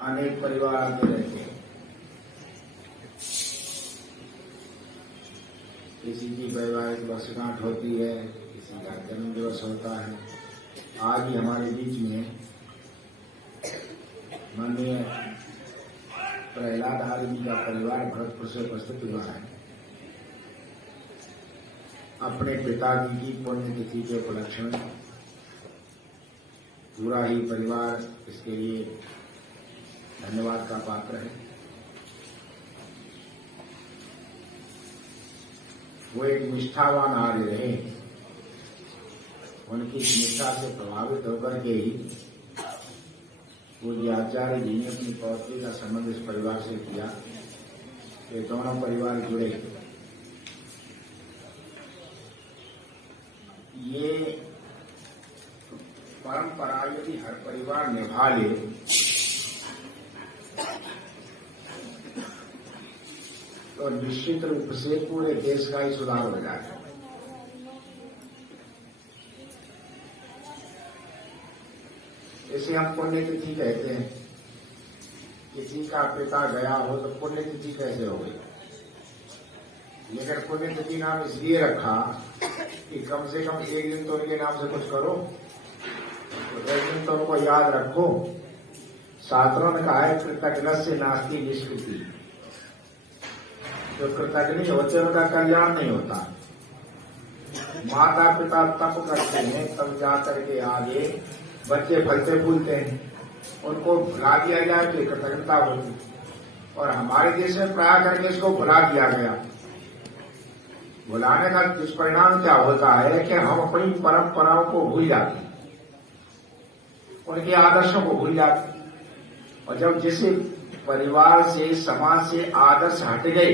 अनेक परिवार आते रहते हैं। किसी की वैवाहिक वर्षगांठ होती है, किसी का जन्म दिवस होता है। आज ही हमारे बीच में माननीय प्रहलाद आर्य जी का परिवार भरतपुर से उपस्थित हुआ है। अपने पिताजी की पुण्यतिथि के उपलक्ष्य में पूरा ही परिवार इसके लिए धन्यवाद का पात्र है। वो एक निष्ठावान आर्य रहे। उनकी निष्ठा से प्रभावित होकर के ही पूज्य आचार्य जी ने अपनी पौत्री का संबंध इस परिवार से किया। ये दोनों परिवार जुड़े। ये परंपरा यदि हर परिवार निभा ले तो निश्चित रूप से पूरे देश का ही सुधार हो जाएगा। इसे हम पुण्यतिथि कहते हैं। किसी का पिता गया हो तो पुण्यतिथि कैसे हो गई? लेकिन पुण्यतिथि नाम इसलिए रखा कि कम से कम एक दिन तो उनके नाम से कुछ करो, तो एक दिन तो उनको याद रखो। शास्त्रों ने कहा है कृतज्ञ से नास्ति निष्कृति। जो कृतज्ञ होते उनका कल्याण नहीं होता। माता पिता तप करते हैं तब जाकर के आगे बच्चे फलते फूलते हैं। उनको भुला दिया जाए तो कृतज्ञता होती। और हमारे देश में प्राय करके इसको भुला दिया गया। भुलाने का दुष्परिणाम क्या होता है कि हम अपनी परंपराओं को भूल जाते हैं, उनके आदर्शों को भूल जाते हैं। और जब जिस परिवार से समाज से आदर्श हट गए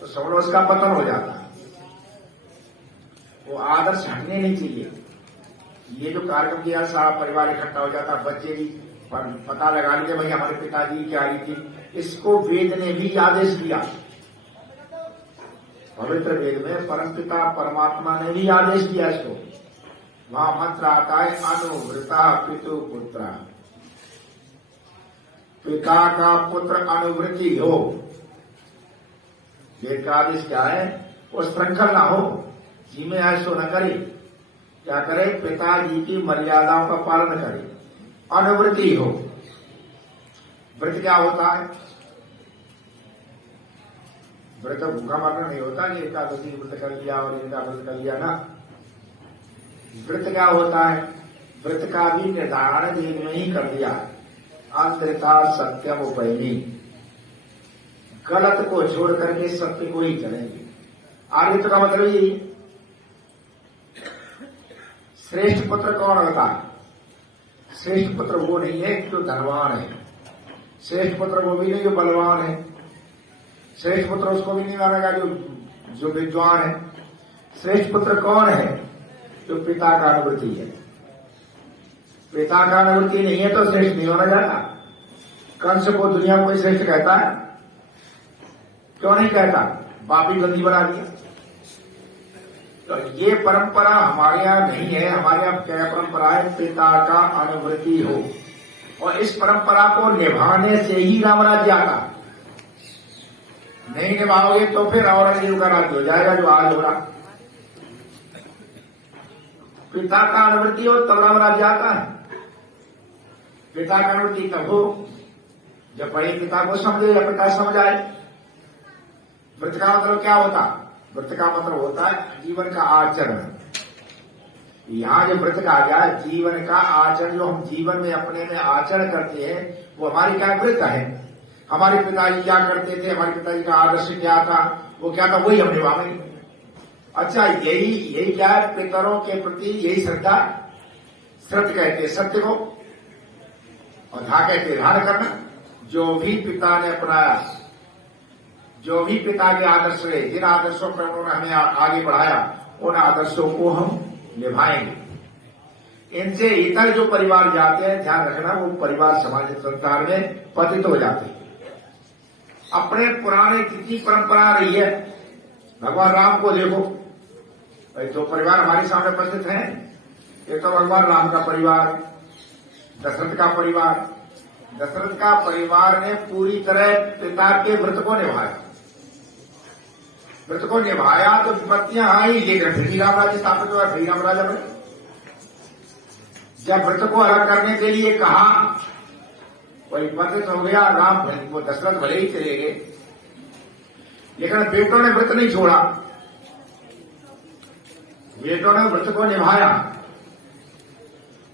तो समझो उसका पतन हो जाता है। वो आदर्श हटने नहीं चाहिए। ये जो कार्यक्रम किया सारा परिवार इकट्ठा हो जाता, बच्चे भी पता लगा लीजिए भाई हमारे पिताजी की क्या रीति। इसको वेद ने भी आदेश दिया। पवित्र वेद में परमपिता परमात्मा ने भी आदेश दिया इसको। वहां मंत्र आता है अनुवृता पितु पुत्र। पिता का पुत्र अनुवृत्ति हो। वेद का आदेश क्या है? वो श्रृंखल ना हो, जिमे ऐसो न करे। क्या करे? पिताजी की मर्यादाओं का पालन करे, अनुवृत्ति हो। व्रत क्या होता है? व्रत भूखा मरना नहीं होता कि एकादशी व्रत कर लिया और इनका व्रत कर लिया ना। व्रत क्या होता है? व्रत का भी निर्धारण वेद में ही कर दिया। अंतरिता सत्यम उपैनी। गलत को छोड़ करके सत्य को ही चलेंगे। आर्यत्व का मतलब यही। श्रेष्ठ पुत्र कौन होता है? श्रेष्ठ पुत्र वो नहीं है जो धनवान है। श्रेष्ठ पुत्र वो भी नहीं जो बलवान है। श्रेष्ठ पुत्र उसको भी नहीं मानेगा जो विद्वान है। श्रेष्ठ पुत्र कौन है? जो पिता का अनुवृत्ति है। पिता का अनुवृत्ति नहीं है तो श्रेष्ठ नहीं होना जाता। कंस को दुनिया कोई श्रेष्ठ कहता है? क्यों नहीं कहता? बापी गंदी बना दिया। तो ये परंपरा हमारे यहाँ नहीं है। हमारे यहाँ क्या परंपरा है? पिता का अनुवृत्ति हो। और इस परंपरा को निभाने से ही राम राज्य आता। नहीं निभाओगे तो फिर औरंगजेब का राज्य हो जाएगा जो आज हो रहा। पिता का अनुवृत्ति हो तब राम राज्य आता है। पिता का अनुवृत्ति तब हो जब बड़े पिता को समझे या पिता समझ आए। व्रत का मतलब क्या होता? व्रत का मतलब होता है जीवन का आचरण। यहां जो व्रत कहा गया जीवन का आचरण, जो हम जीवन में अपने में आचरण करते हैं वो हमारी क्या व्रत है। हमारे पिताजी क्या करते थे, हमारे पिताजी का आदर्श क्या था, वो क्या था, वही हम निभाएंगे। अच्छा यही क्या है? पितरों के प्रति यही श्रद्धा। श्रद्धा कहते हैं सत्य को और धा कहते हैं धारण करना। जो भी पिता ने अपनाया, जो भी पिता के आदर्श रहे, जिन आदर्शों पर उन्होंने हमें आगे बढ़ाया, उन आदर्शों को हम निभाएंगे। इनसे इतर जो परिवार जाते हैं, ध्यान रखना, वो परिवार समाज संसार में पतित हो जाते हैं। अपने पुराने जितनी परंपरा रही है, भगवान राम को देखो, जो परिवार हमारे सामने उपस्थित है, ये तो भगवान राम का परिवार, दशरथ का परिवार, दशरथ का परिवार ने पूरी तरह पिता के व्रत को निभाया। व्रत को निभाया तो विपत्तियां आई, लेकिन फिर भी राम राज्य स्थापित हुआ, फिर राम राजा बने। जब व्रत को अलग करने के लिए कहा, कोई विपत्त हो गया, राम वो दशरथ भले ही चले गए, लेकिन बेटों ने व्रत नहीं छोड़ा। बेटों ने व्रत को निभाया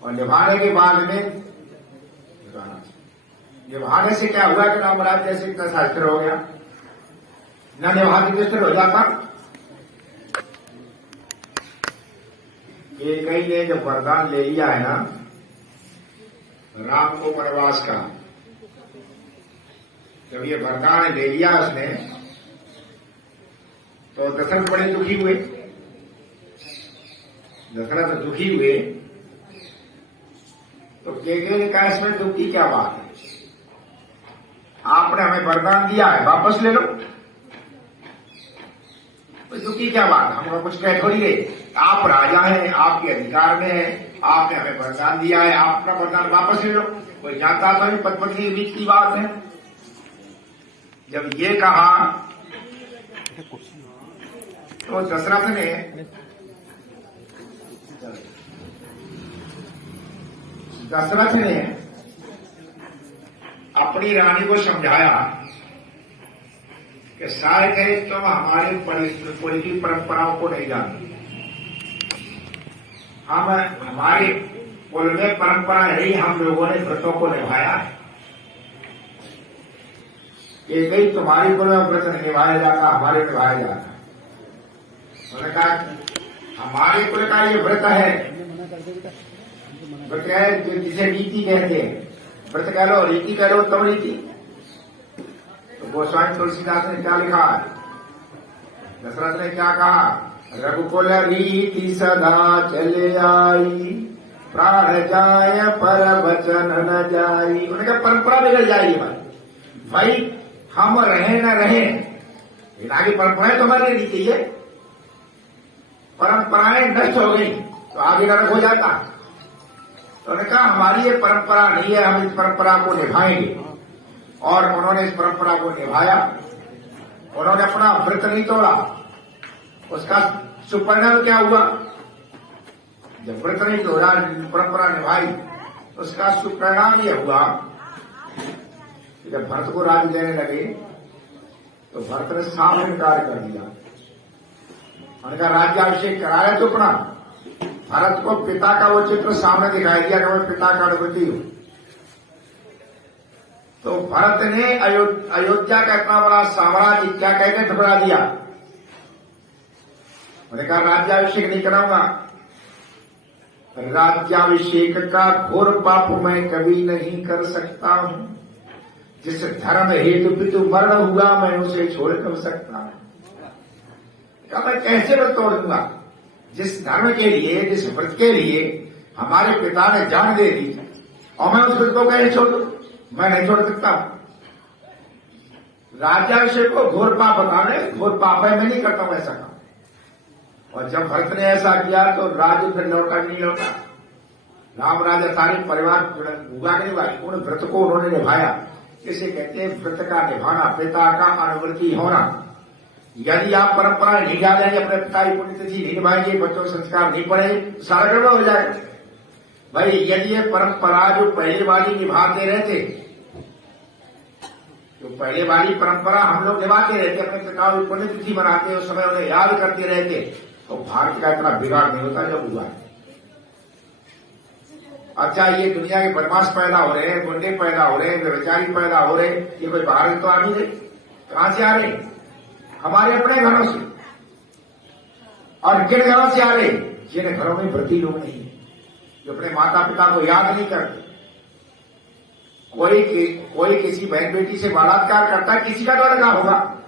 और निभाने के बाद में निभाने से क्या हुआ कि राम राज्य जैसे इतना स्थिर हो गया, न निभाते स्थिर हो जाता। कई ने जब वरदान ले लिया है ना राम को वनवास का, जब ये वरदान ले लिया उसने तो दशरथ बड़े दुखी हुए। दशरथ दुखी हुए तो केकई ने कहा इसमें दुख की क्या बात है, आपने हमें वरदान दिया है, वापस ले लो। तो दुख की क्या बात, हम कुछ कह थोड़ी है, आप राजा हैं, आपके अधिकार में है, आपने हमें वरदान दिया है, आप अपना वरदान वापस ले लो, कोई जाता तो नहीं, पति पत्नी के बीच की बात है। जब ये कहा तो दशरथ ने अपनी रानी को समझाया कि सारे कहे तुम हमारे कुल की परंपराओं को नहीं जानते, हम हमारे कुल में परंपरा है, हम लोगों ने व्रतों को निभाया। ये कहीं तुम्हारी कुल में व्रत नहीं निभाया जाता, हमारे निभाया जाता। उन्होंने कहा हमारे कुल का ये व्रत है, व्रत है जिसे रीति कहते हैं, व्रत कह लो, रीति कह लो, तब रीति। तो गोस्वामी तुलसीदास ने क्या लिखा, दशरथ ने क्या कहा, रघुकुल रीति सदा चले आई, प्राण जाय पर वचन न जाई। उन्होंने कहा परंपरा बिगड़ जाएगी भाई, हम रहे न रहे, आगे परंपराएं तो हमारी रीति है, परंपराएं नष्ट हो गई तो आगे नरक हो जाता। तो उन्होंने कहा हमारी ये परंपरा नहीं है, हम इस परंपरा को निभाएंगे। और उन्होंने इस परंपरा को निभाया, उन्होंने अपना व्रत नहीं तोड़ा। उसका सुपरिणाम क्या हुआ, जब व्रत नहीं तोड़ा, परंपरा निभाई, उसका सुपरिणाम यह हुआ कि जब भरत को राज्य देने लगे तो भरत ने साफ इनकार कर दिया। उनका राज्याभिषेक कराया तो अपना भरत को पिता का वो चित्र सामने दिखाई दिया कि मैं पिता का अनुगति हूं। तो भरत ने अयोध्या का इतना बड़ा साम्राज्य क्या कहकर ठुकरा दिया। उन्होंने कहा राज्याभिषेक नहीं कराऊंगा, राज्याभिषेक का घोर पाप मैं कभी नहीं कर सकता हूं, जिस धर्म हेतु पितु मरण हुआ मैं उसे छोड़ कर सकता हूं। कहा मैं कैसे व्रत तोड़ दूंगा, जिस धर्म के लिए, जिस व्रत के लिए हमारे पिता ने जान दे दी, और मैं उस व्रत को कैसे छोड़ दूं, मैं नहीं छोड़ सकता। राज्याभिषेक को घोर पाप बताने, घोर पाप है, मैं नहीं करता हूं ऐसा काम। और जब भरत ने ऐसा किया तो राज्य फिर लौटा नहीं लौटा। राम राजा सारे परिवार हुआ नहीं हुआ, उन व्रत को उन्होंने निभाया। इसे कहते हैं व्रत का निभाना, पिता का अनुवर्ती होना। यदि आप परंपरा नहीं डालेंगे, अपने पिता की पुण्यतिथि नहीं निभाएंगे, बच्चों के संस्कार नहीं पड़ेंगे, तो सारा गड़बड़ हो जाएगा। भाई यदि ये परंपरा जो पहले वाली निभाते रहते, जो पहले वाली परंपरा हम लोग निभाते रहते, अपने पिताओं की पुण्यतिथि मनाते, उस समय उन्हें याद करते रहते, तो भारत का इतना बिगाड़ नहीं होता जो हुआ है। अच्छा ये दुनिया के बदमाश पैदा हो रहे हैं, गुंडे पैदा हो रहे हैं, व्यभिचारी पैदा हो रहे हैं, ये कोई बाहर तो आ नहीं रहे, कहां से आ रहे? हमारे अपने घरों से। और किन घरों से आ रहे? जिन घरों में व्रती लोग नहीं है, जो अपने माता पिता को याद नहीं करते। कोई किसी बहन बेटी से बलात्कार करता है, किसी का तो लगा होगा,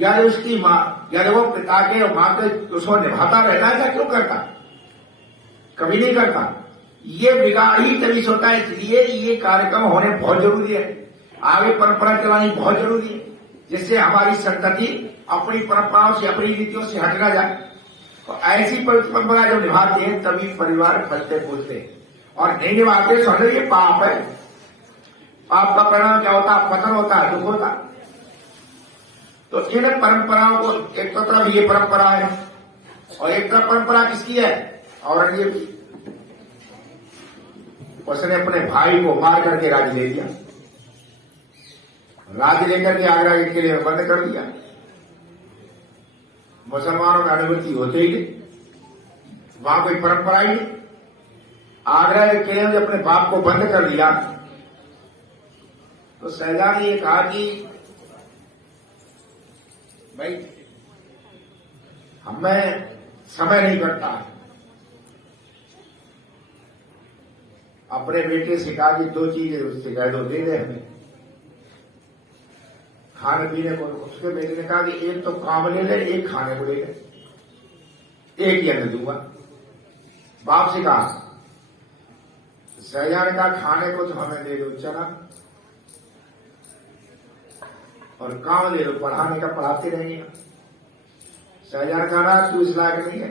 या उसकी मां, या वो पिता के और मां के उसको निभाता रहता है, ऐसा क्यों करता? कभी नहीं करता। ये बिगाड़ ही तभी होता है। इसलिए ये कार्यक्रम होने बहुत जरूरी है, आगे परंपरा चलानी बहुत जरूरी है, जिससे हमारी संतति अपनी परंपराओं से, अपनी रीतियों से हट ना जाए। तो ऐसी परंपरा जब निभाते हैं तभी परिवार फलते फूलते हैं, और नहीं निभाते समझो ये पाप है। पाप का परिणाम क्या होता है? पतन होता है, दुख होता है। तो इन परंपराओं को, एक तो तरफ ये परंपरा है और एक तरफ परंपरा किसकी है? औरंगजेब की। उसने अपने भाई को मार करके राज्य ले लिया, राज्य लेकर के आगरा के किले में बंद कर दिया। मुसलमानों की अनुभूति होते ही नहीं, वहां कोई परंपरा ही नहीं। आगरा के किले में अपने बाप को बंद कर दिया तो शहजाद ने ये कहा कि भाई हमें समय नहीं कटता, अपने बेटे से कहा कि 2 चीजें उससे कह दो, दे दे हमें खाने पीने को। उसके बेटे ने कहा कि एक तो काम ले ले, एक खाने को ले ले, एक ही अन्न दूंगा। बाप से कहा, शहजाद ने कहा खाने को तो हमें दे दो चना, और काम ले लो, पढ़ाने का पढ़ाते रहेंगे। शहजाद कहा ना तू इस लायक नहीं है।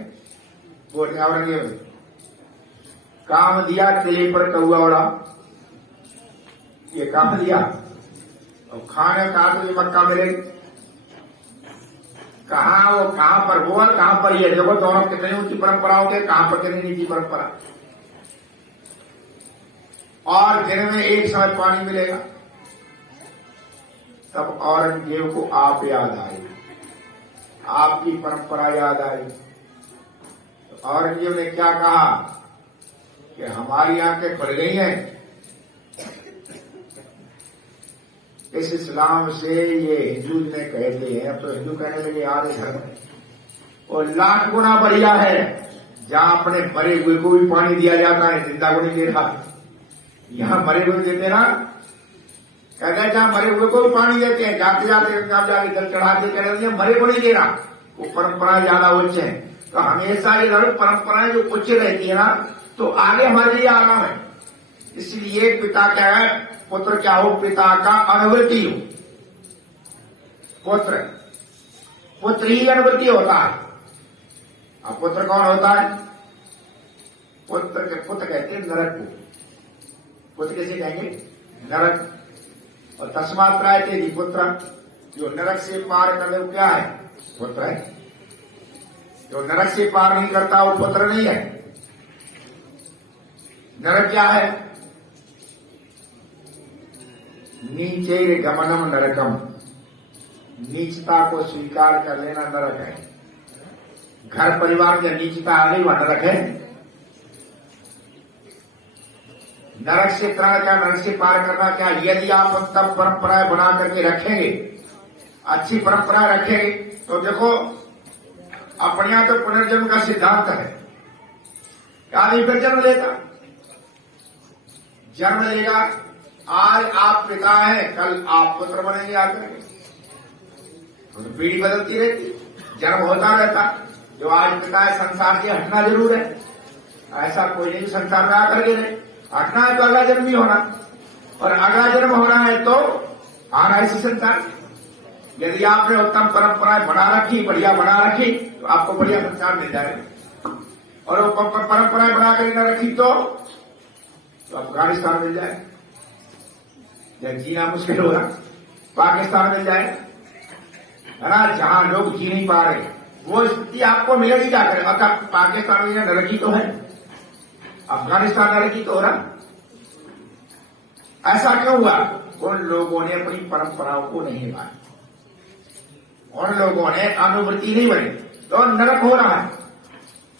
बोलने औरंगजेब काम दिया, किले पर कौआ उड़ा, ये काम दिया। और खाने का तो ये मक्का मिलेगी कहां? वो कहां पर वो और कहां पर ये? देखो दोनों कितनी ऊंची परंपराओं के, कहां पर कितनी नीची परंपरा। और दिन में एक समय पानी मिलेगा। तब औरंगजेब को आप याद आए, आपकी परंपरा याद आई। तो औरंगजेब ने क्या कहा कि हमारी आंखें खुल गई हैं, इस इस्लाम से ये हिंदू ने कहते हैं। अब तो हिंदू कहने लगे यार धर्म और लाख गुना बढ़िया है, जहां अपने मरे हुए को भी पानी दिया जाता है, जिंदा को नहीं दे रहा। यहां मरे हुए देते ना, कहते हैं जहां मरे हुए को भी पानी देते हैं, जाते जाते गंगा जाके जल चढ़ा के कह रहे हैं मरे को नहीं दे रहा। वो परंपराएं ज्यादा उच्च है। तो हमेशा ये धर्म परंपराएं जो उच्च रहती है ना, तो आगे हमारे लिए आराम है। इसलिए पिता क्या है, पुत्र क्या हो, पिता का अनुवृत्ति हो। पुत्र ही अनुवृत्ति होता है। अब पुत्र कौन होता है? पुत्र कहते हैं नरक को। पुत्र कैसे कहेंगे? नरक। और तस्मात् त्रायते पुत्र, जो नरक से पार करने वो क्या है? पुत्र है। जो नरक से पार नहीं करता वो पुत्र नहीं है। नरक क्या है? नीचे गमनम नरकम, नीचता को स्वीकार कर लेना नरक है। घर परिवार में नीचता आ गई वह नरक है। नरक से त्राण क्या, नरक से पार करना क्या? यदि आप तब परंपराएं बना करके रखेंगे, अच्छी परंपरा रखेंगे, तो देखो अपने यहां तो पुनर्जन्म का सिद्धांत है। आदमी फिर जन्म लेगा, जन्म लेगा। आज आप पिता हैं, कल आप पुत्र बनेंगे आकर के। तो पीढ़ी बदलती रहती, जन्म होता रहता। जो आज पिता है संसार से हटना जरूर है, ऐसा कोई नहीं संसार में आकर के रहे। हटना है तो अगला जन्म भी होना, और अगला जन्म होना है तो आना इसी संसार। यदि आपने उत्तम परंपराएं बना रखी, बढ़िया बना रखी, तो आपको बढ़िया संसार मिल जाएगा। और वो परंपराएं बना कर न रखी तो अफगानिस्तान मिल जाए, जब जीना मुश्किल हो रहा, पाकिस्तान मिल जाए, है ना, जहां लोग जी नहीं पा रहे, वो स्थिति आपको मिलेगी क्या करें? मतलब पाकिस्तान में नरकी तो है, अफगानिस्तान नरकी तो हो रहा। ऐसा क्यों हुआ? उन लोगों ने अपनी परंपराओं को नहीं निभाया, उन लोगों ने अनुवृत्ति नहीं बनी, तो नरक हो रहा है।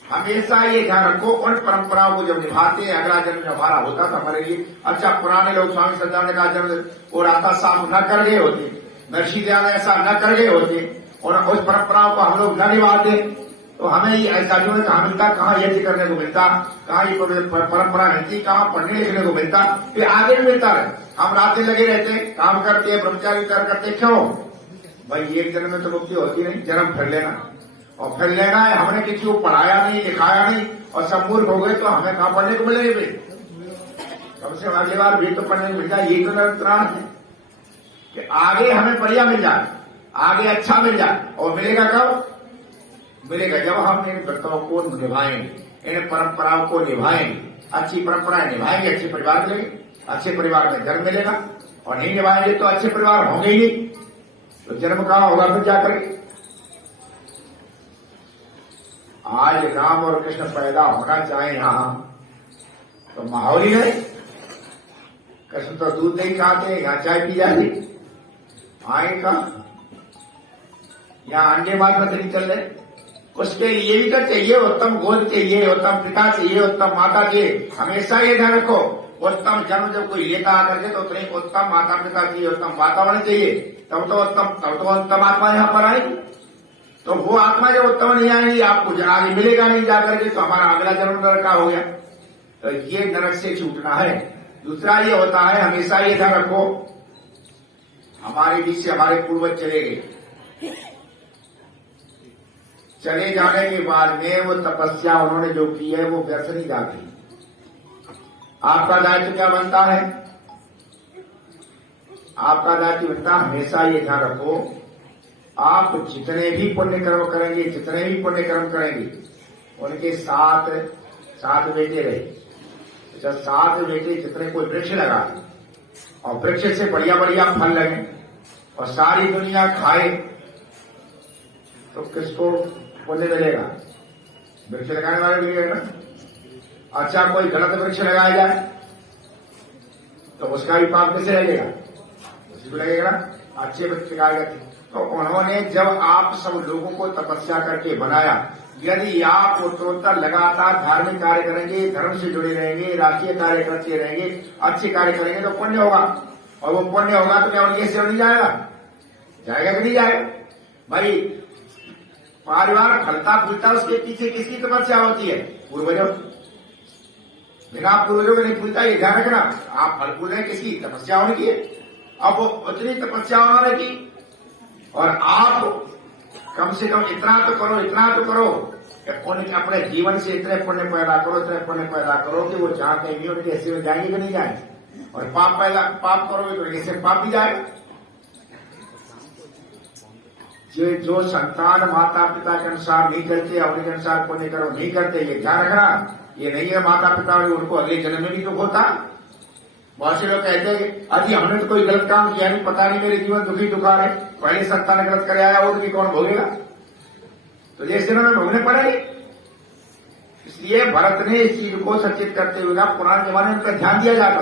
हमेशा ये ध्यान रखो, उन परंपराओं को जब निभाते हैं, अगला जन्म हमारा होता था हमारे लिए अच्छा। पुराने लोग स्वामी सदानंद का जन्म वो रास्ता साफ न कर गए होते, महर्षि दयानंद ऐसा न कर गए होते, और उस परंपराओं को हम लोग न निभाते, तो हमें ये ऐसा जो है कहाँ मिलता, कहाँ यज्ञ करने को मिलता, कहाँ ये परंपरा मिलती, कहाँ पढ़ने लिखने को मिलता, फिर आगे भी मिलता रहे। हम रातें लगे रहते, काम करते, ब्रह्मचारी करते, क्यों भाई? एक जन्म में तो मुक्ति होती नहीं, जन्म फिर लेना, और फिर लेना है। हमने किसी को पढ़ाया नहीं, लिखाया नहीं, और सब मूर्ख हो गए, तो हमें कहाँ पढ़ने को मिलेगी भाई? कम से कम अगली बार भी तो पढ़ने को मिल जाए। ये तो निरंतराण है कि आगे हमें बढ़िया मिल जाए, आगे अच्छा मिल जाए। और मिलेगा कब? मिलेगा जब हम इन व्रतों को निभाएंगे, इन परंपराओं को निभाएंगे, अच्छी परंपराएं निभाएंगे, अच्छे परिवार मिलेंगे, अच्छे परिवार में जन्म मिलेगा, और नहीं निभाएंगे तो अच्छे परिवार होंगे ही नहीं, तो जन्म कहां होगा फिर जाकर के। आज राम और कृष्ण पैदा होना चाहे यहां तो माहौल ही नहीं। कृष्ण तो दूध नहीं खाते, यहां चाय पी जाती, आए का यहां अंडे मार नहीं चल रहे। उसके लिए भी तो चाहिए उत्तम गोद चाहिए, उत्तम पिता चाहिए, उत्तम माता चाहिए। हमेशा ये ध्यान रखो, उत्तम जन्म जब कोई लेता आकर के तो उतने उत्तम माता पिता चाहिए, उत्तम वातावरण चाहिए, तब तो उत्तम आत्मा यहां पर आएगी। तो वो आत्मा जब उत्तम नहीं आएगी, आपको आगे मिलेगा नहीं जाकर के, तो हमारा अगला जन्म नरक का हो गया। तो ये नरक से छूटना है। दूसरा ये होता है, हमेशा ये ध्यान रखो, हमारे बीच से हमारे पूर्वज चले गए, चले जाने के बाद में वो तपस्या उन्होंने जो की है वो व्यर्थ नहीं जाती। आपका दायित्व क्या बनता है? आपका दायित्व बनता है हमेशा ये ध्यान रखो, आप जितने भी पुण्य कर्म करेंगे, जितने भी पुण्य कर्म करेंगे, उनके साथ साथ बेटे रहे। जब साथ बेटे जितने कोई वृक्ष लगा और वृक्ष से बढ़िया बढ़िया फल लगे और सारी दुनिया खाए, तो किसको पुण्य मिलेगा? वृक्ष लगाने वाले मिलेगा। अच्छा, कोई गलत वृक्ष लगाया जाए तो उसका भी पाप कैसे लगेगा? उसी को लगेगा। अच्छे वृक्ष लगाएगा। तो उन्होंने जब आप सब लोगों को तपस्या करके बनाया, यदि आप उत्तरोत्तर लगातार धार्मिक कार्य करेंगे, धर्म से जुड़े रहेंगे, राष्ट्रीय कार्य करते रहेंगे, अच्छे कार्य करेंगे तो पुण्य होगा। और वो पुण्य होगा तो क्या उनके सिर नहीं जाएगा? जाएगा कि नहीं जाएगा? भाई परिवार फलता फूलता उसके पीछे किसकी तपस्या होती है? पूर्वजों। बिना पूर्वजों के नहीं फूलता, ये ध्यान रखना। आप फल फूल रहे किसकी? तपस्या होने की है। अब वो उतनी तपस्या उन्होंने की और आप कम से कम इतना तो करो, इतना तो करो, अपने जीवन से इतने पुण्य पैदा करो, इतने पुण्य पैदा करो कि वो जहां कहीं भी उनके हिस्से में जाएंगे कि नहीं जाएंगे। और पाप करोगे तो इससे पाप भी जाएगा। जो संतान माता पिता के अनुसार नहीं करते, उनके अनुसार पुण्य कर्म नहीं करते, ये ध्यान रखना। ये नहीं है माता पिता उनको अगले जन्म में भी दुख होता। बहुत से लोग कहते हैं अजी हमने तो कोई गलत काम किया नहीं, पता नहीं मेरे जीवन दुखी दुखा है, पहले संतान ने गलत कर आया, वो भी कौन भोगेगा? तो जिस दिन में भोगने पड़ेंगे। इसलिए भरत ने इस चीज को सचेत करते हुए ना, पुराने जमाने में उनका ध्यान दिया जाता।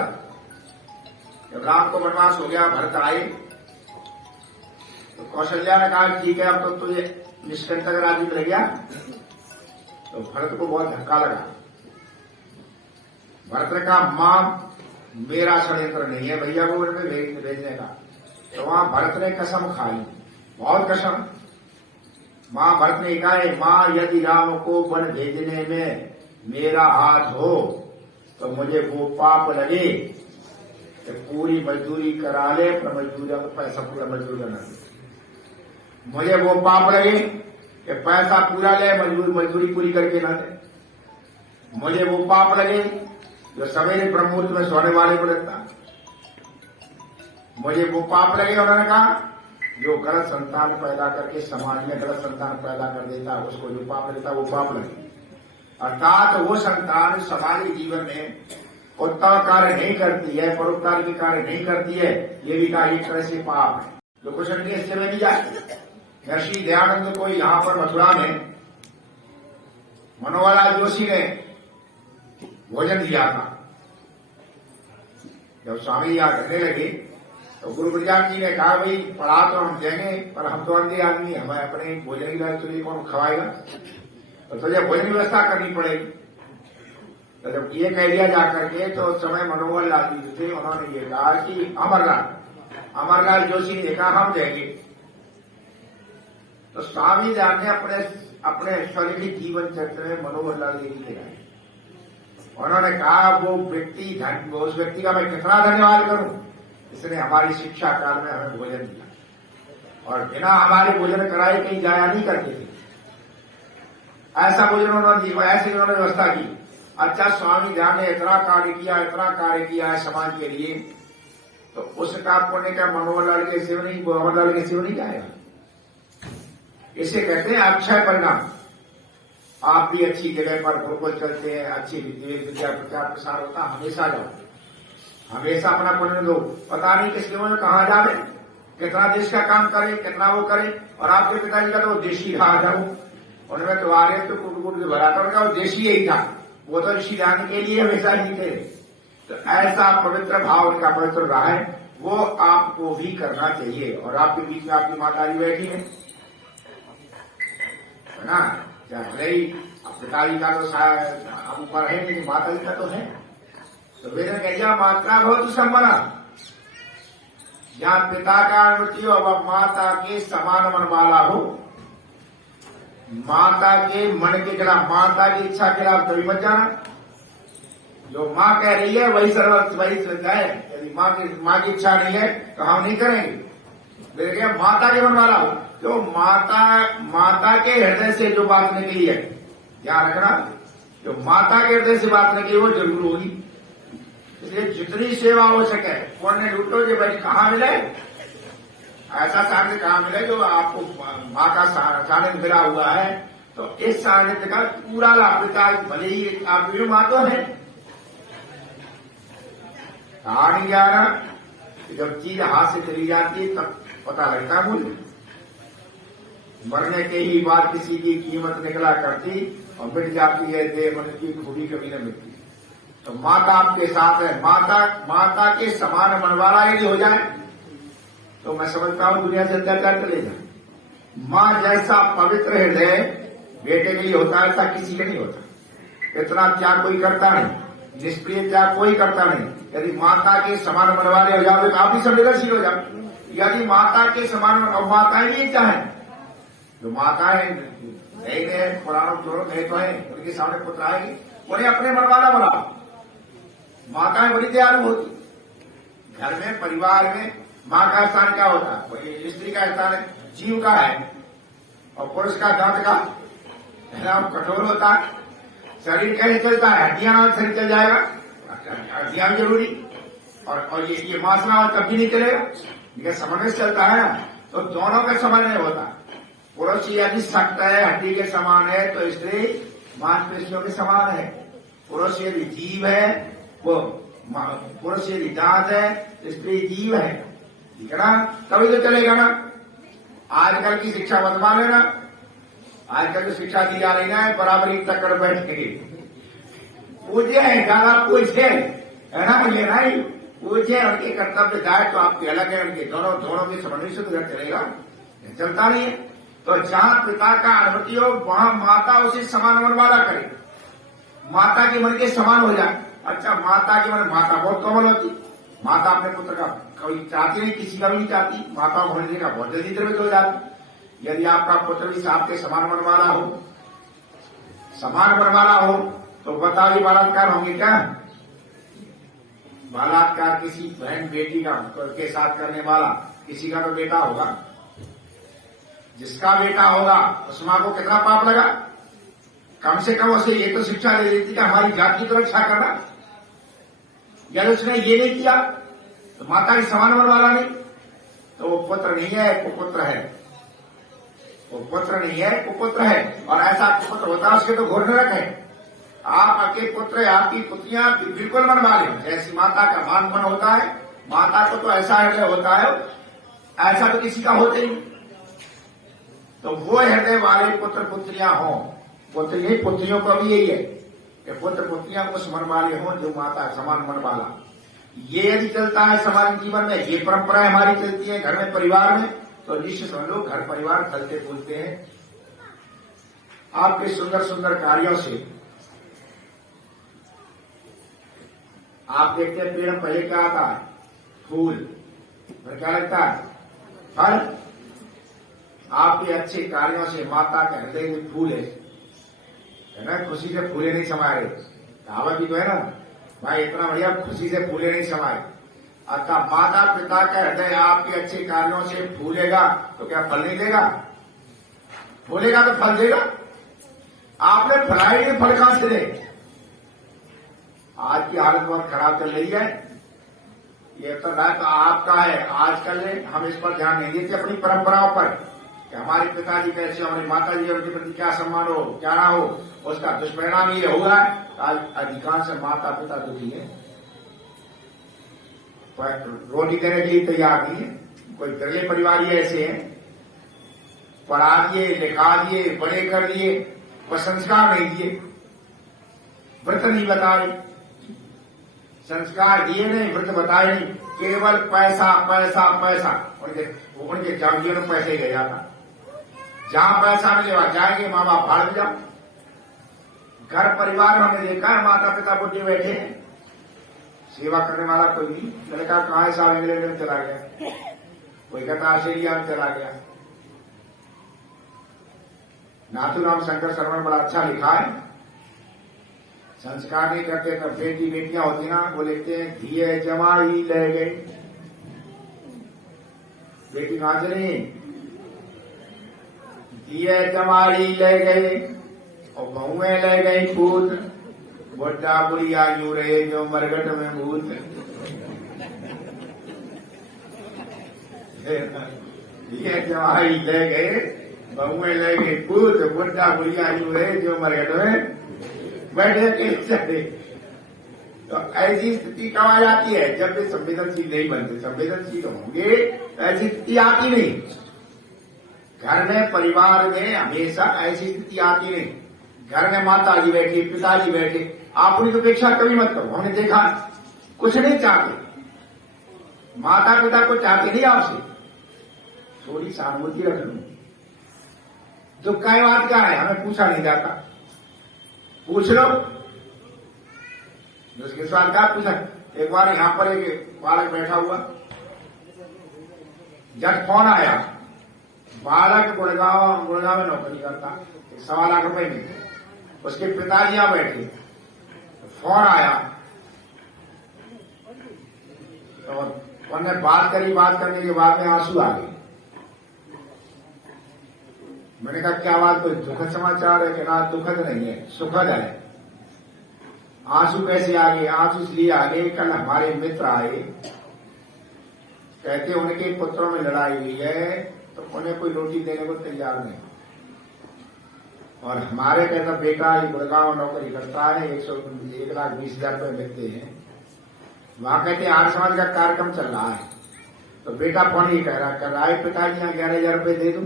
जब राम को वनवास हो गया, भरत आए तो कौशल्या ने कहा ठीक है, अब तो तुझे निष्कंटक राज्य मिल गया। तो भरत को बहुत धक्का लगा। भरत ने कहा मां मेरा षड्यंत्र नहीं है भैया को भेजने का। तो वहां भरत ने कसम खाई, बहुत कसम। मां भरत ने कहा मां यदि राम को वन भेजने में मेरा हाथ हो तो मुझे वो पाप लगे कि पूरी मजदूरी करा ले, पर मजदूरी का पैसा पूरा मजदूर करना दे। मुझे वो पाप लगे कि पैसा पूरा ले, मजदूरी पूरी करके ना दे। मुझे वो पाप लगे जो सवेरे ब्रह्ममुहूर्त में सोने वाले को लगता। मुझे वो पाप लगे, उन्होंने कहा, जो गलत संतान पैदा करके समाज में गलत संतान पैदा कर देता है, उसको जो पाप लगता वो पाप लगे। अर्थात वो संतान समाज जीवन में उत्तम कार्य नहीं करती है, परोपकार के कार्य नहीं करती है, ये भी का एक तरह से पाप है। जो कुछ उनके हिस्से में भी जाए। ऋषि दयानंद को यहां पर मथुरा में मनोहरलाल जोशी ने भोजन दिया था। जब स्वामी यहां करने लगे तो गुरु प्रजाप जी ने कहा भाई पढ़ा तो हम देंगे, पर हम तो अंधे आदमी, हमें अपने भोजन की व्यवस्था तुझे कौन खवाएगा, तो तुझे भोजन व्यवस्था करनी पड़ेगी। तो जब ये कह दिया जाकर के तो उस समय मनोहरलाल जी थे, उन्होंने ये कहा कि अमरलाल जोशी ने कहा हम देंगे। तो स्वामी जी ने अपने स्वलिखित जीवन चरित्र में मनोहरलाल जी की लिखाई। उन्होंने कहा वो उस व्यक्ति का मैं कितना धन्यवाद करूं, इसने हमारी शिक्षा काल में हमें भोजन दिया और बिना हमारे भोजन कराए कहीं जाया नहीं करते थे। ऐसा भोजन उन्होंने ऐसी उन्होंने व्यवस्था की। अच्छा, स्वामी जी ने इतना कार्य किया है समाज के लिए, तो उसका पुण्य का मनोहरलाल के शिव नहीं जाएगा। इसे कहते हैं अक्षय परिणाम। आप भी अच्छी जगह पर गुरुकुल चलते हैं, अच्छी विद्या प्रचार प्रसार होता, हमेशा जाओ। हमेशा अपना पुण्य दो, पता नहीं किसके मुंह में कहाँ जावे, कितना देश का काम करे, कितना वो करे। और आपके पिताजी का तो देशी रहा था, उनमें तो आ रहे तो कुट के भरा था, उनका वो देशी यही था, वो तो ऋषि दान के लिए हमेशा ही थे। तो ऐसा पवित्र भाव उनका पवित्र रहा है, वो आपको भी करना चाहिए। और आपके बीच में आपकी माता जी बैठी है ना, भले ही पिताजी का तो अब ऊपर है, लेकिन माता जी का तो है। तो वेद ने कह दिया मात्रा बहुत संबरा, जहां पिता का मृत्यु हो वह माता के समान मन वाला हो, माता के मन के खिलाफ, माता की इच्छा के खिलाफ कभी मत जाना। जो माँ कह रही है वही सर्वस्व वही है, यदि माँ की इच्छा नहीं है तो हम नहीं करेंगे। देखिए माता के मन वाला हो, तो माता के हृदय से जो बात निकली है, ध्यान रखना, जो माता के हृदय से बात निकली वो जरूर होगी। इसलिए जितनी सेवा हो सके पुण्य लूटो, जो भाई कहाँ मिले ऐसा सानिध्य कहाँ मिले जो आपको माँ का सानिध्य मिला हुआ है, तो इस सानिध्य का पूरा लाभ पिता, भले ही आप भी माँ तो है। कहानी ग्यारह, जब चीज हाथ से चली जाती है तब पता लगता मूल्य, मरने के ही बाद किसी की कीमत निकला करती और मिट जाती है देह मन की खूबी कभी न मिटती। तो माता आपके साथ है, माता के समान मन वाला यदि हो जाए तो मैं समझता हूं दुनिया से अत्याचार चलेगा। माँ जैसा पवित्र हृदय बेटे के लिए होता है ऐसा किसी का नहीं होता। इतना त्याग कोई करता नहीं, निष्क्रिय त्याग कोई करता नहीं। यदि माता के समान मन वाले हो जाओ तो आप भी संवेदनशील हो जाओ। यदि माता के समान, और माताएं भी चाहे, जो माताएं नए पुरानों जोड़ों नए तो है, उनके सामने पुत्र आएगी, उन्हें अपने मन वाला बनाओ। माताएं बड़ी दयालु होती, घर में परिवार में माँ का स्थान क्या होता है, स्त्री का स्थान है जीव का है, और पुरुष का दांत का कठोर होता है। शरीर कैसे चलता है, हड्डियां शरीर चल जाएगा, हड्डियां भी जरूरी, और ये मांसना हो तब भी नहीं चलेगा, ये समन्वय से चलता है। तो दोनों का समन्वय होता है। पुरुष यदि सख्त है, हड्डी के समान है, तो स्त्री मांसपेशियों के समान है। पुरुष यदि जीव है, वो पुरुष यदि दांत है, स्त्री जीव है, ठीक है ना, तभी तो चलेगा ना। आजकल की शिक्षा मत मान लेना, आजकल जो शिक्षा दी जा रही है बराबरी तक कर बैठेगी, पूज्य है, ज्यादा पूज्य है ना, ये नहीं पूज्य है, उनके कर्तव्य दायित्व तो आपके अलग है, उनके दोनों के समन्वय से तो चलेगा, चलता नहीं है। तो जहां पिता का अनुमति हो वहां माता उसे समान मन वाला करे, माता के मन के समान हो जाए। अच्छा, माता के मन, माता बहुत कोमल होती, माता अपने पुत्र का कभी चाहती नहीं, किसी का भी नहीं चाहती, माता होने का बहुत जल्दी द्रवित हो जाती। यदि आपका पुत्र भी आपके समान मन वाला हो, समान मन वाला हो, तो बताइए बलात्कार होंगे क्या? बलात्कार किसी बहन बेटी का के साथ करने वाला किसी का तो बेटा होगा, जिसका बेटा होगा उस मां को कितना पाप लगा। कम से कम उसे ये तो शिक्षा दे देती कि हमारी जात की तो रक्षा करना। यदि उसने ये नहीं किया तो माता के समान मन वाला नहीं, तो वो पुत्र नहीं है, कुपुत्र है। वो पुत्र नहीं है, कुपुत्र है। और ऐसा कुपुत्र होता है उसके तो घोर नरक है। आप आपके पुत्र, आपकी पुत्रियां बिल्कुल मन वाले, जैसी माता का मान मन होता है, माता को तो ऐसा हृदय होता है, ऐसा तो किसी का होता ही। तो वो हृदय वाले पुत्र पुत्रियां हों, पुत्रियों का भी यही है कि पुत्र पुत्रियां उस मन वाले हों जो माता समान मन वाला। ये यदि चलता है समाज जीवन में, ये परंपराएं हमारी चलती है घर में परिवार में, तो निश्चित समझ लो घर परिवार चलते फूलते हैं। आपके सुंदर सुंदर कार्यों से आप देखते हैं पेड़ पहले क्या आता है, फूल, और क्या लगता है, फल। आपके अच्छे कार्यों से माता के हृदय में फूल है ना, खुशी से फूले नहीं समाये। कहावत भी तो है ना भाई, इतना बढ़िया खुशी से फूले नहीं समाये। अर्थात माता पिता का हृदय आपके अच्छे कार्यों से फूलेगा तो क्या फल नहीं देगा? फूलेगा तो फल देगा। आपने फलाई नहीं, फल कहां से दे? आज की हालत बहुत खराब चल रही है। ये तो आपका है। आजकल हम इस पर ध्यान नहीं देते अपनी परंपराओं पर कि हमारे पिताजी कैसे, हमारी माता जी उनके प्रति क्या सम्मान हो क्या ना हो। उसका दुष्परिणाम ये होगा आज अधिकांश माता पिता दुखी है। रोटी देने के लिए तैयार नहीं है। कोई बिरले परिवार ही ऐसे हैं, पढ़ा दिए, लिखा दिए, बड़े कर दिए, पर संस्कार नहीं दिए, व्रत नहीं बताए, संस्कार दिए नहीं, व्रत बताए नहीं, केवल पैसा पैसा पैसा। उनके जागीरों में पैसे गया था, जहां पैसा मिले वहां जाएंगे, माँ बाप भाड़ में जाओ। घर परिवार में हमने देखा है, माता पिता बुढ़े बैठे हैं, सेवा करने वाला कोई नहीं। लड़का कहाँ है साहब, इंग्लैंड में चला गया, कोई कहता ऑस्ट्रेलिया में चला गया। नाथूराम शंकर शर्मा बड़ा अच्छा लिखा है, संस्कार नहीं करते तब बेटी बेटियां होती ना, वो लिखते हैं धिये जमाई ले गई, बेटी कहां चली, धिये जमाई ले गए और बहुएं ले गई पूत, बुढ़ा बुढ़िया यूं रहे जो मरगट में भूत। धिये जमाई ले गए, बहुएं ले गई पूत, बुढ़ा बुढ़िया यूं रहे जो मरगट में बैठे के चले। तो ऐसी स्थिति कब आ जाती है, जब वे संवेदनशील नहीं बनते। संवेदनशील होंगे तो ऐसी स्थिति आती नहीं। घर में परिवार में हमेशा ऐसी स्थिति आती नहीं। घर में माता जी बैठी, पिताजी बैठे, आप उनकी अपेक्षा कभी मत करो। हमने देखा कुछ नहीं चाहते, माता पिता को चाहते नहीं आपसे, थोड़ी सहानुभूति रख लो। दुख का बात क्या है, हमें पूछा नहीं जाता, पूछ लो। उसके साथ क्या पूछा, एक बार यहां पर एक बालक बैठा हुआ, जब फोन आया, बालक गुड़गांव में नौकरी करता, 1.25 लाख रुपए में, उसके पिताजी यहां बैठे, फोन आया तो उन्होंने बात करी, बात करने के बाद में आंसू आ गए। मैंने कहा क्या बात, कोई दुखद समाचार है कि ना? दुखद नहीं है, सुखद है। आंसू कैसे आ गए? आंसू इसलिए आ गए, कल हमारे मित्र आए, कहते उनके पुत्रों में लड़ाई हुई है तो उन्हें कोई रोटी देने को तैयार नहीं, और हमारे कहता बेटा ये गुड़गांव नौकरी करता है, 1,20,000 रुपये मिलते हैं, वहां कहते आर्य समाज का कार्यक्रम चल रहा है, तो बेटा फोन ही कह रहा है पिताजी यहाँ 11,000 रुपये दे दूं।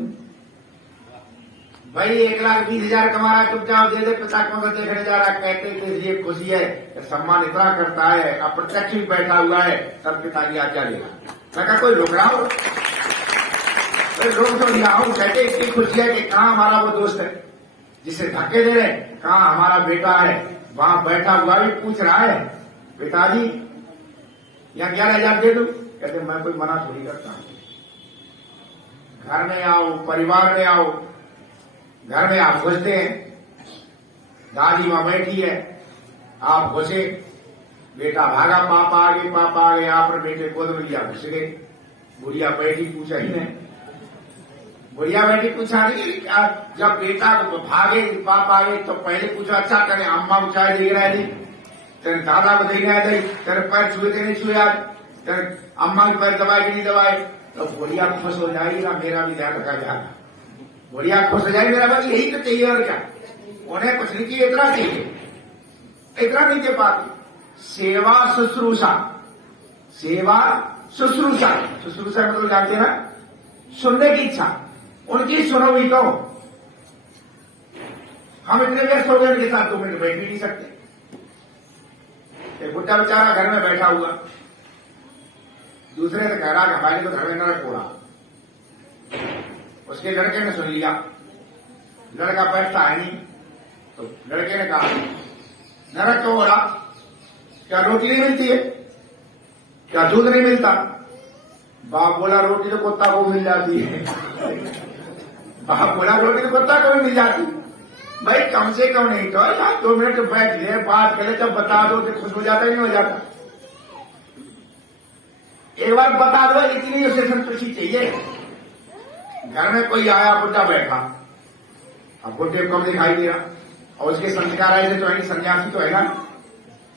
भाई 1,20,000 कमा रहा है, चुपचाप दे दे, पिता कौन सा देखने जा रहा है। कहते थे ये खुशी है, सम्मान इतना करता है, अप्रत्यक्ष भी बैठा हुआ है, तब पिताजी आज्ञा लेगा। मैं कहा कोई रुक रहा हूं, कोई रोक तो नहीं रहा हूं। कहते इतनी खुशी है कि कहाँ हमारा वो दोस्त है जिसे धक्के दे रहे, कहाँ हमारा बेटा है, वहां बैठा हुआ भी पूछ रहा है पिताजी यहाँ 11,000 दे दूं। कहते मैं कोई मना थोड़ी करता हूं। घर में आओ, परिवार में आओ, घर में आप घुसते हैं, दादी मां बैठी है, आप घुसे, बेटा भागा, पापा आ गए, पापा आ गए, आप बेटे गोद में लिया, घुस गए। बुढ़िया बैठी, पूछा ही नहीं, बुढ़िया बैठी पूछा नहीं। जब बेटा भागे, पापा आ गए, तो पहले पूछा अच्छा करे अम्मा को चाय दे रहा है, तेरे दादा को देने आए थे, तेरे पैर छुए थे नहीं छुए, आज तेरे अम्मा के पैर दबाए कि नहीं दबाए। तो बुढ़िया खुश हो जाएगी ना, मेरा भी ध्यान रखा जाएगा, बुढ़िया खुश हो जाएगी, मेरा बस यही तो चाहिए और क्या। उन्हें कुछ नहीं चाहिए, इतना चाहिए, इतना नहीं दे पाती। सेवा शुश्रूषा, सेवा शुश्रूषा, शुश्रूषा मतलब जानते हैं ना, सुनने की इच्छा, उनकी सुनो भी तो। हम इतने व्यस्त हो गए उनके साथ 2 मिनट बैठ भी नहीं सकते। एक बुढ़ा बेचारा घर में बैठा हुआ, दूसरे से कह रहा कि हमारे को घर में न रखोड़ा। उसके लड़के ने सुन लिया, लड़का बैठता है नहीं, तो लड़के ने कहा नरक क्यों हो रहा, क्या रोटी नहीं मिलती है, क्या दूध नहीं मिलता? बाप बोला रोटी तो कुत्ता को मिल जाती है। बाप बोला रोटी तो कुत्ता को भी मिल जाती, भाई कम से कम नहीं तो यार 2 मिनट बैठ ले, बात करे, जब बता दो तो खुश हो जाता नहीं हो जाता। एक बार बता दो, इतनी उसे संतुष्टि चाहिए। घर में कोई आया, बुढ़ा बैठा, अब बुढ़े को कम दिखाई दे रहा, और उसके संस्कार ऐसे तो है नहीं, सन्यासी तो है ना,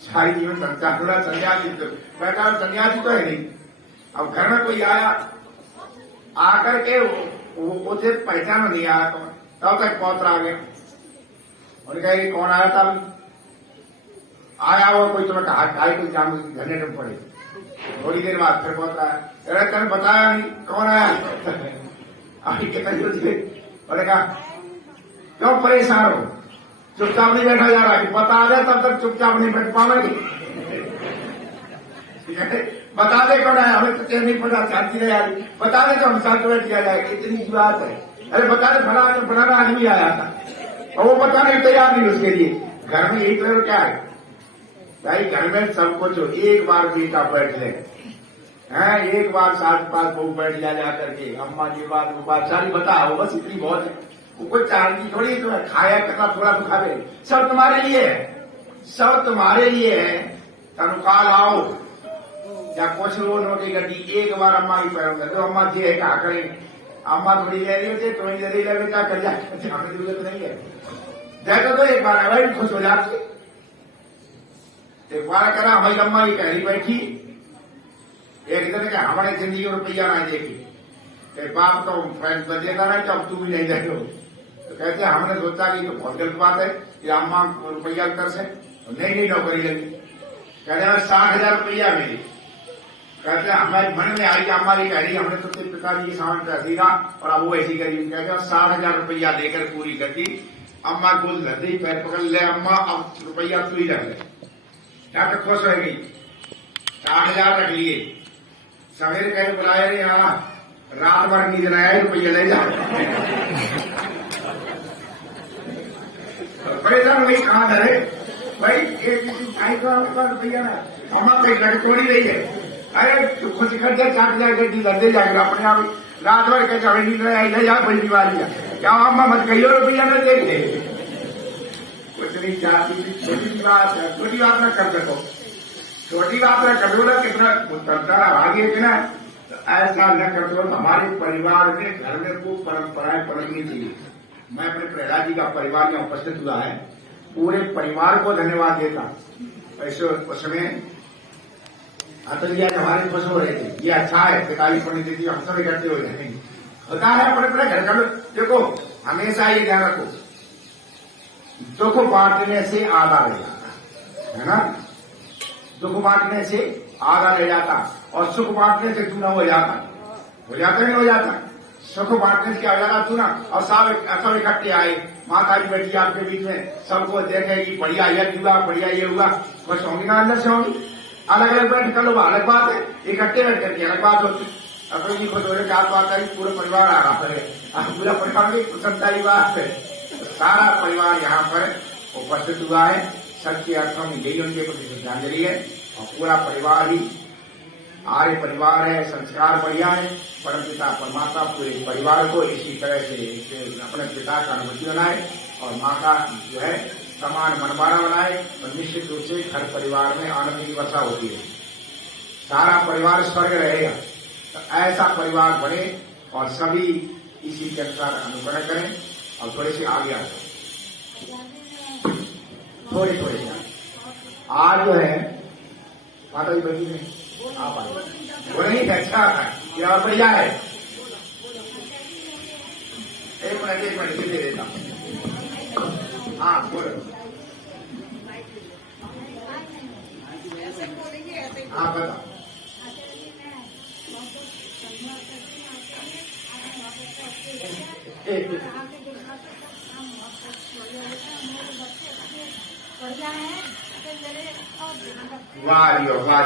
सारी जीवन संस्कार सन्यासी तो बैठा, सन्यासी तो है नहीं। अब घर में कोई आया, आकर के उसे पहचान नहीं आया, तो तब तक पहुंच रहा गया। उन्होंने कहा कौन आया था? आया वो कोई, तुम्हें कहा कुछ जान घने में पड़े, थोड़ी देर बाद फिर पहुंच रहा है, अरे तेने बताया नहीं कौन आया? अभी कितनी बजे? बोले कहा क्यों परेशान हो, चुपचाप नहीं बैठा जा रहा है? बता दे तब तक चुपचाप नहीं बैठ पावेगी। बता दे कौन आया, हमें तो नहीं पता, शांति रहे यार, बता दे तो हम साथ बैठ किया जाए, इतनी बात है। अरे बता दे फलाना आदमी आया था, और वो बताने तैयार नहीं उसके लिए। घर में यही तो क्या है भाई, घर में सब कुछ हो, एक बार बेटा बैठ ले हैं, एक बार साथ पास बहू बैठ जा करके, अम्मा की बात वो बात सारी बताओ, बस इतनी बहुत है। वो कोई चार की थोड़ी तो खाया करना थोड़ा तो खावे, सब तुम्हारे लिए है, सब तुम्हारे लिए है। तनुकाल आओ या कुछ लो नोटी गड्डी, एक बार अम्मा की पैरों तो अम्मा जी है कहा करें, अम्मा थोड़ी ले रही होती, तुम्हें ले रही लगे क्या कर जाए, हमें जरूरत नहीं है। देखो तो एक बार भाई खुश हो जाती, एक बार करा हमारी अम्मा ही कह रही बैठी, एक दिन क्या हमारे जिंदगी में रुपया ना देखी, बाप तो फ्रेंड तो देता नहीं, तो अब तू भी नहीं देखो। तो कहते हमने सोचा कि तो बहुत गलत बात है कि अम्मा रुपया कर से नहीं नौकरी लगी। कहते 60,000 रुपया मिली। कहते हमारे मन में आई, अम्मा जी कह रही हमने तो तेरे पिताजी के सामने पैसा दिया और अब वो ऐसी करी। कहते 60,000 रुपया देकर पूरी कर दी। अम्मा गोल धर दी, पैर पकड़ ले, अम्मा अब रुपया तू ही रख ले। क्या तो खुश रह गई, 60,000 रख लिए। सवेरे कहीं बुलाया नहीं, हाँ रात भर नींद न आया, रुपया ले जाओ। परेशान वही कहाँ धरे भाई, रुपया ना अम्मा पे लटकोड़ी रही है। अरे तू खुश कर दे, 60,000 गड्डी लदे जाकर अपने आप रात भर के चाहे नींद न आई, ले जा बड़ी वाली क्या अम्मा मत कहियो रुपया न दे दे। कुछ नहीं चाहती, छोटी बात है, छोटी बात न कर सको, छोटी बात न कर दो ना, कितना संसार आगे कि ना, ऐसा न कर दो। हमारे परिवार में घर में खूब परंपराएं पनपनी चाहिए। मैं अपने प्रहलाद जी का परिवार में उपस्थित हुआ है, पूरे परिवार को धन्यवाद देता। ऐसे उसमें अतुल जी हमारे खुश हो रहे थे, ये अच्छा है, पिताजी पढ़ने देती, हम सब इकट्ठे हो जाएंगे। होता है अपने अपने घर का। देखो हमेशा ये ध्यान रखो, दुख बांटने से आधा रह जाता है ना, दुख बांटने से आधा रह जाता और सुख बांटने से चूना हो जाता नहीं हो जाता। सुख बांटने से क्या हो जाता, चूना। और सब इकट्ठे आए, माता जी बैठी आपके बीच में, सबको देखे कि बढ़िया ये हुआ, बढ़िया ये हुआ, खुश होंगी ना अंदर से होंगी। अलग अलग बैठ कर लो अलग बात है, इकट्ठे बैठ करके अलग बात होती। अपने जी खुश हो रहे, क्या बात है, पूरा परिवार आ रहा है, पूरा परिवार की प्रसन्नता की बात है। सारा परिवार यहाँ पर उपस्थित हुआ है, सच्चे अर्थों में यही उनके प्रति श्रद्धांजलि है। और पूरा परिवार ही आर्य परिवार है, संस्कार बढ़िया है। परम पिता परमात्मा पूरे परिवार को इसी तरह से अपने पिता का अनुमति बनाए और माँ का जो है समान मनमाना बनाए, और निश्चित रूप से हर परिवार में आनंद की वर्षा होती है, सारा परिवार स्वर्ग रहेगा। तो ऐसा परिवार बने और सभी इसी के अनुसार अनुकरण करें और थोड़े से आगे आ जाए, थोड़े से आज जो है माता जी बैठी नहीं आप आए, वो नहीं अच्छा है और बढ़िया है। एक मिनट दे देता हूँ। हाँ बोलो, हाँ बताओ। वाह जी वाह,